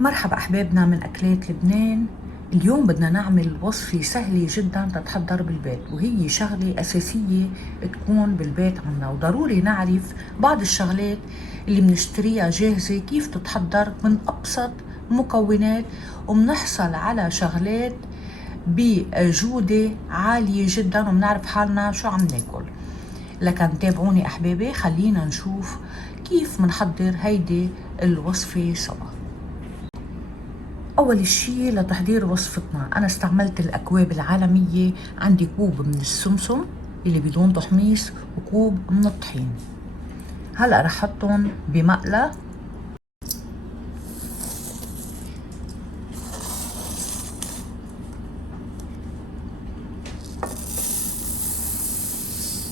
مرحبا أحبابنا من أكلات لبنان. اليوم بدنا نعمل وصفة سهلة جدا تتحضر بالبيت، وهي شغلة أساسية تكون بالبيت عنا، وضروري نعرف بعض الشغلات اللي بنشتريها جاهزة كيف تتحضر من أبسط مكونات، وبنحصل على شغلات بجودة عالية جدا وبنعرف حالنا شو عم ناكل. لكن تابعوني أحبابي، خلينا نشوف كيف منحضر هيدي الوصفة سوا. أول شي لتحضير وصفتنا أنا استعملت الأكواب العالمية. عندي كوب من السمسم اللي بدون تحميص وكوب من الطحين. هلأ رح حطهم بمقلة.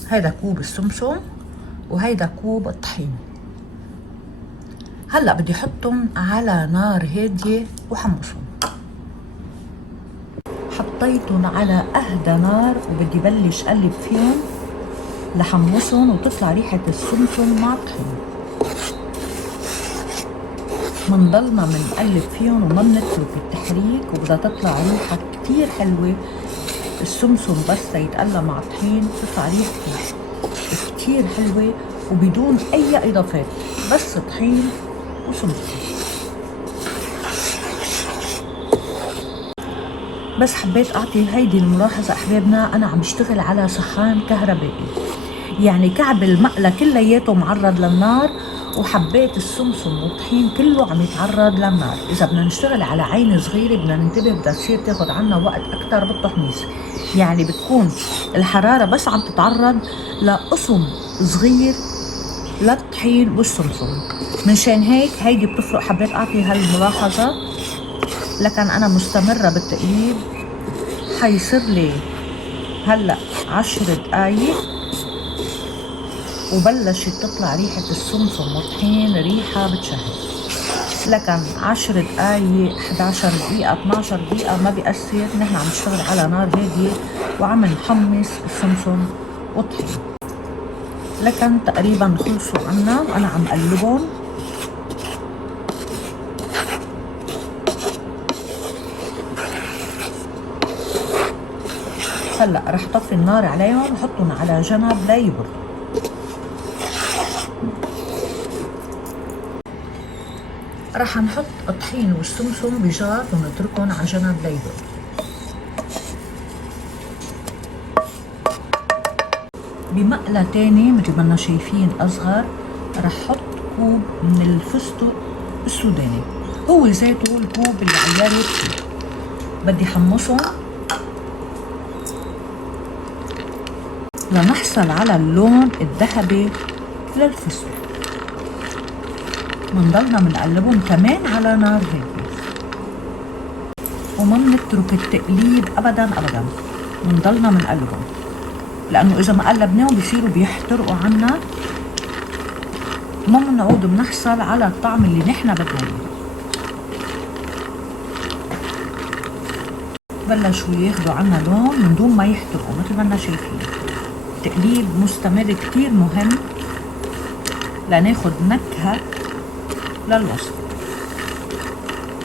هيدا كوب السمسم وهيدا كوب الطحين. هلأ بدي حطهم على نار هادية وحمصهم. حطيتهم على أهدى نار وبدي بلش قلب فيهم لحمصهم وتطلع ريحة السمسم مع الطحين. منضلنا منقلب فيهم وما بنترك التحريك، وبدها تطلع ريحة كتير حلوة. السمسم بس يتقلى مع الطحين تطلع ريحته كتير حلوة وبدون أي إضافات، بس طحين وسمسم. بس حبيت أعطي هيدي الملاحظة أحبابنا، أنا عم بشتغل على سخان كهربائي، يعني كعب المقلة كلياته معرض للنار، وحبيت السمسم والطحين كله عم يتعرض للنار. إذا بدنا نشتغل على عين صغيرة بدنا ننتبه، بدها تصير تاخد عنا وقت أكتر بالتحميص، يعني بتكون الحرارة بس عم تتعرض لقسم صغير للطحين والسمسم. منشان هيك هيدي بتفرق، حبيت أعطي هالملاحظة. لكن أنا مستمرة بالتقليب. حيصير لي هلأ 10 دقايق وبلشت تطلع ريحة السمسم والطحين، ريحة بتشهي. لكن 10 دقايق 11 دقيقة 12 دقيقة ما بيأثر، نحن عم نشتغل على نار هادية وعم نحمص السمسم والطحين. لكن تقريبا خلصوا عنا وأنا عم قلبهم. هلأ رح طفي النار عليهم وحطهم على جنب ليبردوا. رح نحط الطحين والسمسم بجار ونتركهم على جنب ليبردوا. بمقلة تاني مثل ما لنا شايفين أصغر رح حط كوب من الفستق السوداني، هو ذاته الكوب اللي عيارت فيه. بدي حمصهم لنحصل على اللون الذهبي للفستق. منضلنا منقلبهم كمان على نار هادية وما منترك التقليب أبدا أبدا. منضلنا منقلبهم لأنه إذا ما قلبناهم بيصيروا بيحترقوا عنا، ما منعود بنحصل على الطعم اللي نحن بدنا. بلشوا ياخدوا عنا لون من دون ما يحترقوا مثل ما لنا شايفين. التقليب مستمر كتير مهم لناخد نكهة للوصفة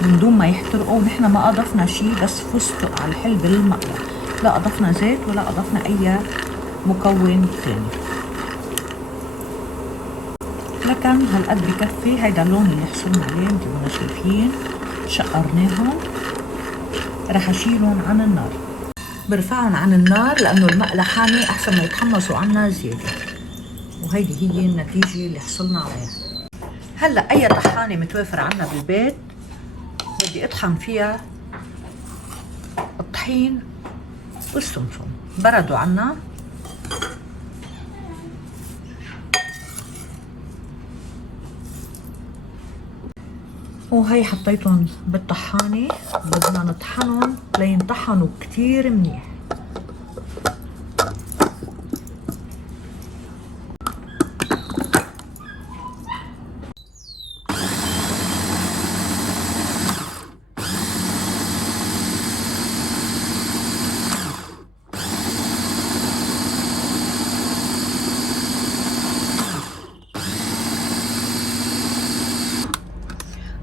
من دون ما يحترقوا. ونحن ما أضفنا شي، بس فستق على الحلبة المقلة، لا أضفنا زيت ولا أضفنا أي مكون ثاني. لكن هالقد بكفي. هيدا اللون اللي حصلنا عليه مثل ما شايفين. شقرناهم. رح أشيلهم عن النار. برفعهم عن النار لأنه المقلة حامي، أحسن ما يتحمصوا عنا زيادة. وهيدي هي النتيجة اللي حصلنا عليها. هلأ أي طحانة متوافر عنا بالبيت بدي أطحن فيها الطحين والسمسم. بردوا عنا. وهي حطيتهم بالطحانة، بدنا نطحنهم لينطحنوا كتير منيح.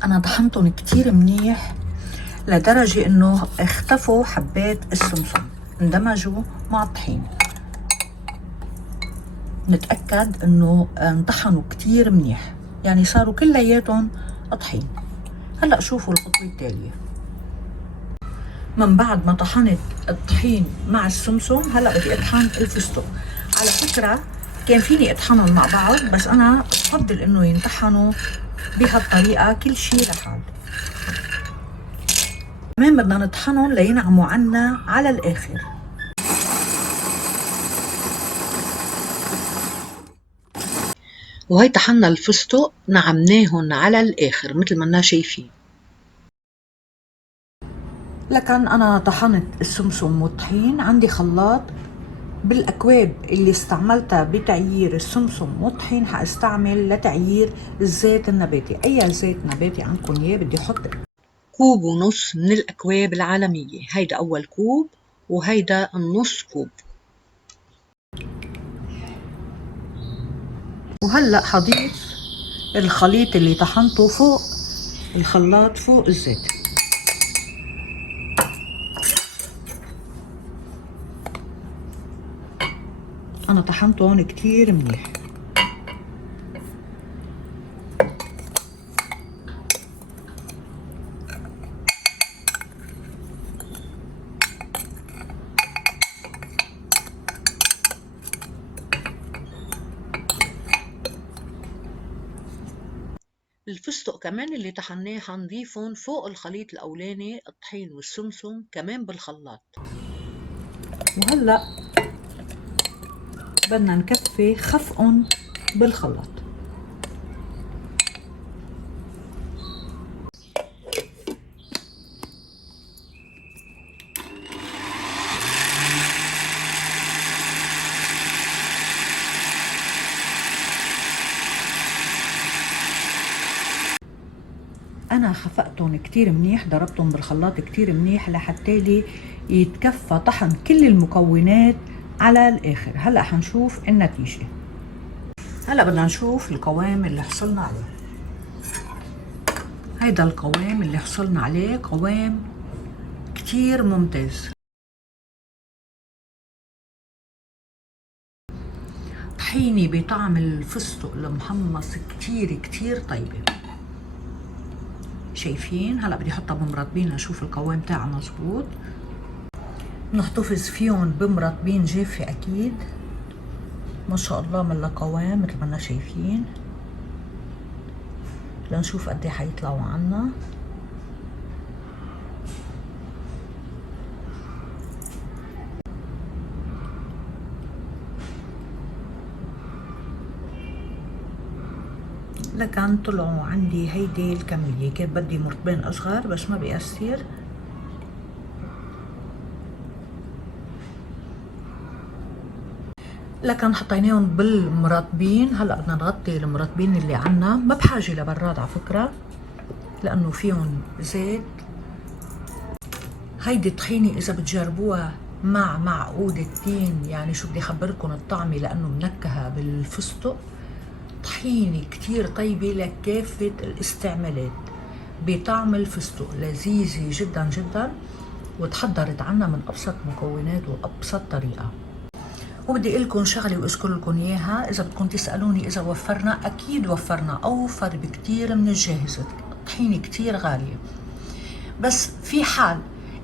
أنا طحنتهم كتير منيح لدرجة انه اختفوا حبات السمسم، اندمجوا مع الطحين. نتأكد انه انطحنوا كتير منيح، يعني صاروا كلياتهم طحين. هلأ شوفوا الخطوة التالية. من بعد ما طحنت الطحين مع السمسم، هلأ بدي اطحن الفستق. على فكرة كان فيني اطحنهم مع بعض، بس انا بفضل انه ينطحنوا بهالطريقة كل شي لحال. كمان بدنا نطحنهم لينعموا عنا على الاخر. وهي طحنا الفستق نعمناهن على الاخر مثل ما لنا شايفين. لكن انا طحنت السمسم والطحين، عندي خلاط. بالاكواب اللي استعملتها بتعيير السمسم والطحين حاستعمل لتعيير الزيت النباتي. اي زيت نباتي عندكم اياه بدي احط كوب ونص من الاكواب العالمية. هيدا اول كوب وهيدا النص كوب. وهلأ حضيف الخليط اللي طحنته فوق الخلاط فوق الزيت. انا طحنته هون كتير منيح. الفستق كمان اللي طحناه حنضيفهم فوق الخليط الاولاني، الطحين والسمسم كمان بالخلاط. وهلا بدنا نكفي خفقهم بالخلاط. انا خفقتهم كتير منيح، ضربتهم بالخلاط كتير منيح لحتى يتكفى طحن كل المكونات على الاخر. هلا حنشوف النتيجة. هلا بدنا نشوف القوام اللي حصلنا عليه. هيدا القوام اللي حصلنا عليه، قوام كتير ممتاز. طحيني بطعم الفستق المحمص كتير طيبة. شايفين؟ هلا بدي احطها بمرطبين لاشوف القوام تاعها مزبوط. نحتفظ فيهم بمرطبين جافة اكيد. ما شاء الله ملا قوام مثل ما لنا شايفين. لنشوف قد ايه حيطلعوا عنا. لكن طلعوا عندي هيدي الكمية. كيف بدي مرطبين اصغر بس ما بيأثر. لكن حطيناهم بالمرطبين. هلا بدنا نغطي المرطبين اللي عنا، ما بحاجة لبراد على فكرة لانه فيهم زيت. هيدي الطحينة اذا بتجربوها مع معقود التين، يعني شو بدي خبركن الطعمة لانه منكهة بالفستق. طحينة كتير طيبة لكافة الاستعمالات بطعم الفستق، لذيذة جدا وتحضرت عنا من ابسط مكونات وابسط طريقة. وبدي اقول لكم شغله واذكر لكم اياها، اذا بدكم تسالوني اذا وفرنا، اكيد وفرنا، اوفر بكتير من الجاهزه. الطحينه كتير غاليه، بس في حال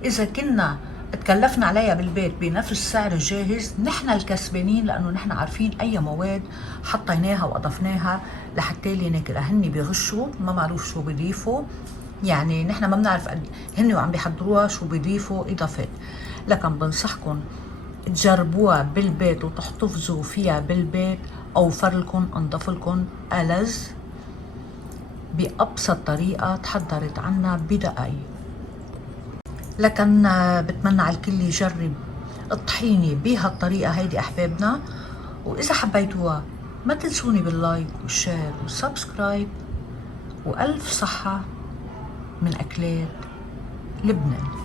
اذا كنا تكلفنا عليها بالبيت بنفس سعر الجاهز، نحن الكسبانين لانه نحن عارفين اي مواد حطيناها واضفناها لحتى ناكلها. هن بيغشوا، ما معروف شو بيضيفوا، يعني نحن ما بنعرف هن وعم بيحضروها شو بيضيفوا اضافات. لكن بنصحكم تجربوها بالبيت وتحتفظوا فيها بالبيت. اوفر لكم، انضف لكم، ألذ بأبسط طريقة تحضرت عنا بدقايق. لكن بتمنى على الكل يجرب الطحينة بهالطريقة هيدي أحبابنا. وإذا حبيتوها ما تنسوني باللايك والشير والسبسكرايب. وألف صحة من أكلات لبنان.